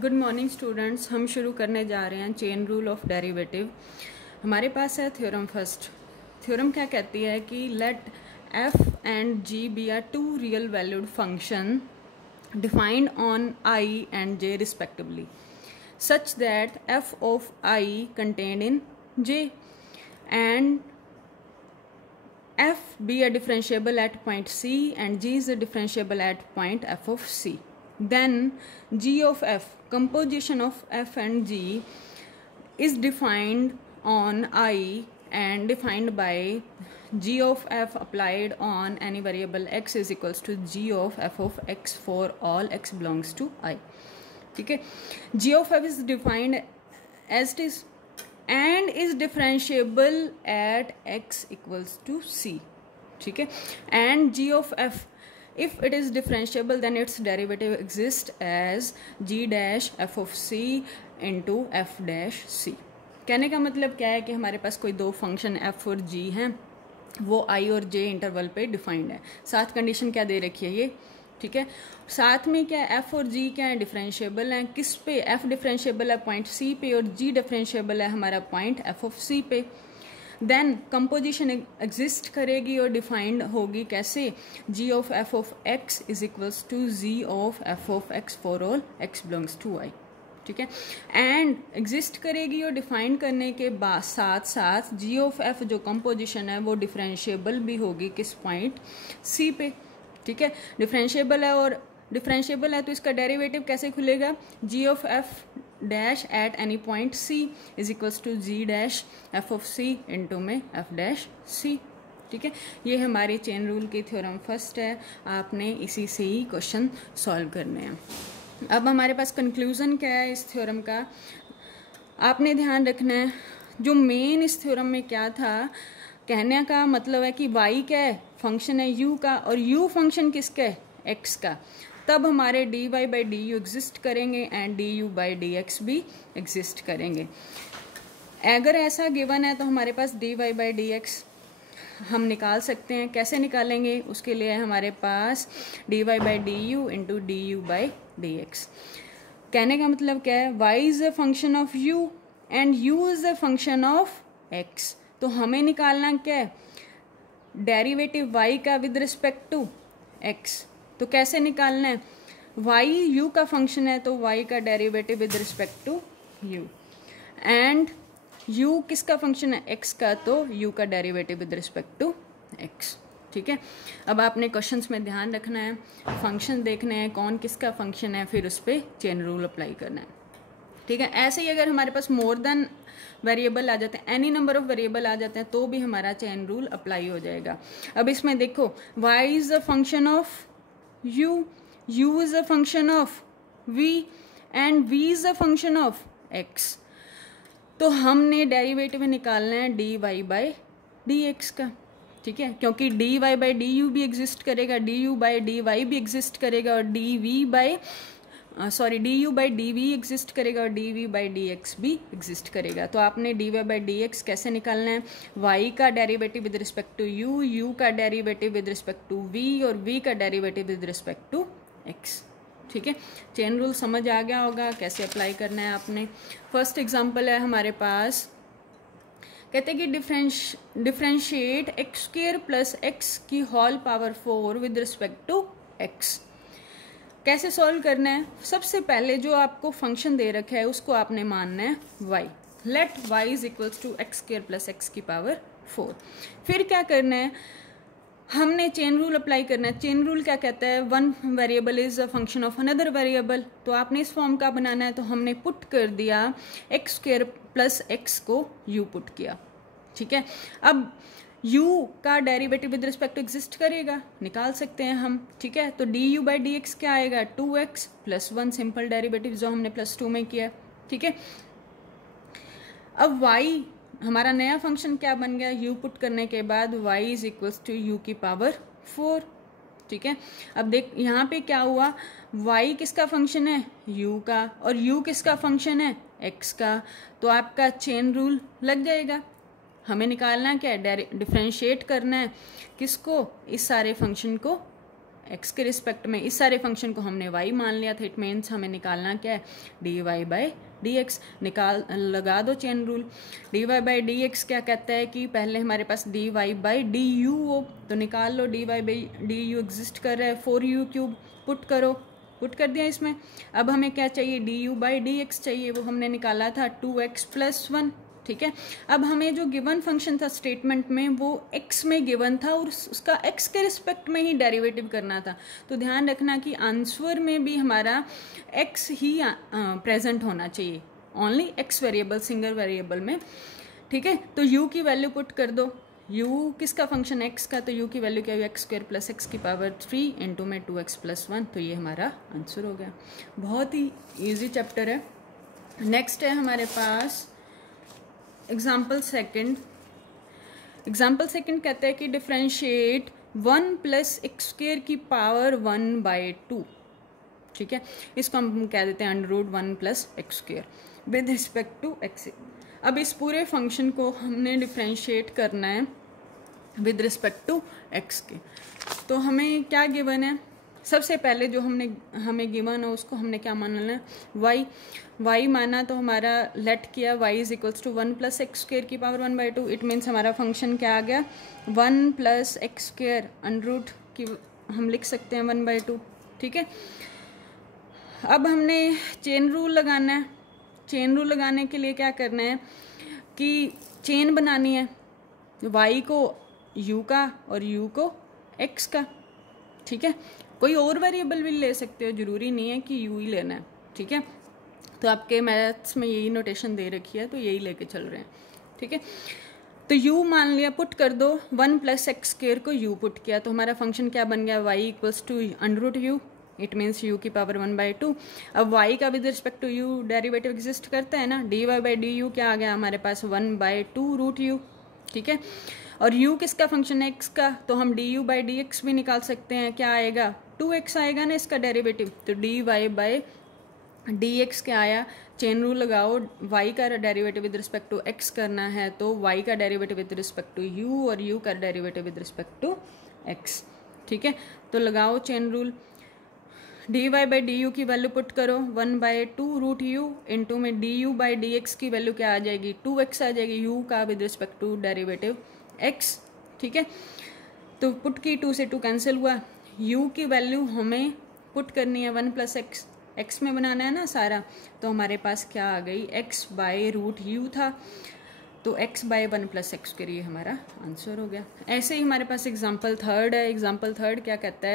Good morning students. हम शुरू करने जा रहे हैं चेन रूल ऑफ डेरिवेटिव। हमारे पास है थ्योरम फर्स्ट। थ्योरम क्या कहती है कि let f and g be are two real valued function defined on i and j respectively such that f of i contained in j and f be a differentiable at point c and g is a differentiable at point f of c. Then g of f, composition of f and g, is defined on I and defined by g of f applied on any variable x is equals to g of f of x for all x belongs to I. ठीक है, g of f is defined as it is and is differentiable at x equals to c. ठीक है, and g of f, if it is differentiable then its derivative exists as g dash f of c into f dash c. कहने का मतलब क्या है कि हमारे पास कोई दो फंक्शन f और g हैं, वो i और j इंटरवल पे डिफाइंड है। साथ कंडीशन क्या दे रखी है ये, ठीक है। साथ में क्या f और g क्या है, डिफरेंशिएबल हैं। किस पे? f डिफरेंशिएबल है पॉइंट c पे और g डिफरेंशिएबल है हमारा पॉइंट f ऑफ c पे। देन कंपोजिशन एग्जिस्ट करेगी और डिफाइंड होगी कैसे, g of f of x is equals to g of f of x for all x belongs to i। ठीक है, एंड एग्जिस्ट करेगी और डिफाइन करने के बाद साथ साथ g ऑफ f जो कंपोजिशन है वो डिफरेंशिएबल भी होगी किस पॉइंट c पे। ठीक है, डिफरेंशिएबल है और डिफरेंशिएबल है तो इसका डेरिवेटिव कैसे खुलेगा, g of f dash at any point c is equals to g dash f of c into में f डैश c। ठीक है, ये हमारी चेन रूल की थ्योरम फर्स्ट है। आपने इसी से ही क्वेश्चन सॉल्व करने हैं। अब हमारे पास कंक्लूजन क्या है इस थ्योरम का, आपने ध्यान रखना है। जो मेन इस थ्योरम में क्या था, कहने का मतलब है कि y क्या है, फंक्शन है u का, और u फंक्शन किसका है, x का। तब हमारे dy by d u exist करेंगे and du by d x भी एग्जिस्ट करेंगे। अगर ऐसा गिवन है तो हमारे पास dy बाई डी एक्स हम निकाल सकते हैं। कैसे निकालेंगे, उसके लिए हमारे पास dy by d u into d u by d x. कहने का मतलब क्या है, y is a function of u and u is a function of x। तो हमें निकालना क्या है, डेरिवेटिव y का विद रिस्पेक्ट टू x। तो कैसे निकालना है, y u का फंक्शन है तो y का derivative with respect to u, and u किसका फंक्शन है, x का, तो u का derivative with respect to x। ठीक है, अब आपने क्वेश्चंस में ध्यान रखना है, फंक्शन देखने हैं कौन किसका फंक्शन है, फिर उस पर चेन रूल अप्लाई करना है। ठीक है, ऐसे ही अगर हमारे पास मोर देन वेरिएबल आ जाते हैं, एनी नंबर ऑफ वेरिएबल आ जाते हैं, तो भी हमारा चेन रूल अप्लाई हो जाएगा। अब इसमें देखो, y is a function of u, u is a function of v and v is a function of x। तो हमने डेरिवेटिव निकालना है dy बाई डी एक्स का। ठीक है, क्योंकि dy बाई डी यू भी एग्जिस्ट करेगा, du बाई डी वाई भी एग्जिस्ट करेगा, और du by d v exist करेगा, और dv बाई डी एक्स भी एग्जिस्ट करेगा। तो आपने dy बाई डी एक्स कैसे निकालना है, y का derivative with respect to u का derivative with respect to v, और v का derivative with respect to x। ठीक है, चेन रूल समझ आ गया होगा कैसे अप्लाई करना है आपने। फर्स्ट एग्जांपल है हमारे पास, कहते हैं कि differentiate x square plus x की whole power 4 with respect to x. कैसे सॉल्व करना है, सबसे पहले जो आपको फंक्शन दे रखा है उसको आपने मानना है y। Let y is equals to x square plus x की पावर 4। फिर क्या करना है, हमने चेन रूल अप्लाई करना है। चेन रूल क्या कहता है, one variable is a function of another variable. तो आपने इस फॉर्म का बनाना है, तो हमने पुट कर दिया एक्स स्क्वायर प्लस एक्स को u पुट किया। ठीक है, अब u का derivative with respect to exist करेगा, निकाल सकते हैं हम। ठीक है, तो du बाई डी एक्स क्या आएगा, 2x प्लस 1, सिंपल डेरिवेटिव जो हमने प्लस 2 में किया। ठीक है, अब y हमारा नया फंक्शन क्या बन गया, u पुट करने के बाद y is equals to u की पावर 4। ठीक है, अब देख यहाँ पे क्या हुआ, y किसका फंक्शन है, u का, और u किसका फंक्शन है, x का। तो आपका चेन रूल लग जाएगा। हमें निकालना क्या है, डिफरेंशिएट करना है किसको, इस सारे फंक्शन को एक्स के रिस्पेक्ट में। इस सारे फंक्शन को हमने वाई मान लिया था, इट मीन्स हमें निकालना क्या है, d y by d x. लगा दो chain rule. D y by d x क्या कहता है कि पहले हमारे पास d y by d u हो, तो निकाल लो d y by d u exist कर रहा है, 4u³ पुट करो, पुट कर दिया इसमें। अब हमें क्या चाहिए, D u by d x चाहिए, वो हमने निकाला था 2x+1। ठीक है, अब हमें जो गिवन फंक्शन था स्टेटमेंट में वो x में गिवन था और उसका x के रिस्पेक्ट में ही डेरिवेटिव करना था। तो ध्यान रखना कि आंसर में भी हमारा x ही प्रेजेंट होना चाहिए, only x variable, single variable में। ठीक है, तो u की वैल्यू पुट कर दो। u किसका फंक्शन, x का, तो u की वैल्यू क्या हुई, x² + x³ इंटू में 2x+1। तो ये हमारा आंसर हो गया। बहुत ही ईजी चैप्टर है। नेक्स्ट है हमारे पास एग्जाम्पल सेकंड। एग्जाम्पल सेकंड कहते हैं कि डिफरेंशिएट 1 + x² की पावर 1/2। ठीक है, इसको हम कह देते हैं √1 + x² with respect to x। अब इस पूरे फंक्शन को हमने डिफरेंशिएट करना है विद रिस्पेक्ट टू x के। तो हमें क्या गिवन है, सबसे पहले जो हमें गिवन है उसको हमने क्या मानना है, y माना। तो हमारा लेट किया y = 1 + x² की पावर 1/2। इट मीन्स हमारा फंक्शन क्या आ गया, 1 + x² √ की हम लिख सकते हैं 1/2। ठीक है, अब हमने चेन रूल लगाना है। चेन रूल लगाने के लिए क्या करना है कि चेन बनानी है, y को u का और u को x का। ठीक है, कोई और वेरिएबल भी ले सकते हो, जरूरी नहीं है कि u ही लेना है। ठीक है, तो आपके मैथ्स में यही नोटेशन दे रखी है, तो यही लेके चल रहे हैं। ठीक है, तो u मान लिया, पुट कर दो, 1 + x² को u पुट किया, तो हमारा फंक्शन क्या बन गया, y = √u। It means u की पावर 1/2। अब y का with respect to u derivative exist करता है ना, d y by d u क्या आ गया हमारे पास, 1/2 √u। ठीक है, और u किसका फंक्शन है, x का, तो हम D u by d x भी निकाल सकते हैं। क्या आएगा, 2x आएगा ना इसका डेरिवेटिव, तो d y by d x क्या आया, चेन रूल लगाओ, y का derivative with respect to x करना है, तो y का derivative with respect to u और u का derivative with respect to x। ठीक है, तो लगाओ chain rule, d y by d u की वैल्यू पुट करो, 1/2 √u इंटू में d u by d x की वैल्यू क्या आ जाएगी, 2x आ जाएगी, u का with respect to derivative x। ठीक है, तो पुट की, 2 से 2 कैंसिल हुआ, u की वैल्यू हमें पुट करनी है 1 + x में बनाना है ना सारा, तो हमारे पास क्या आ गई, x/√u था, तो x/1 + x के लिए हमारा आंसर हो गया। ऐसे ही हमारे पास एग्जाम्पल थर्ड है। एग्जाम्पल थर्ड क्या कहता है,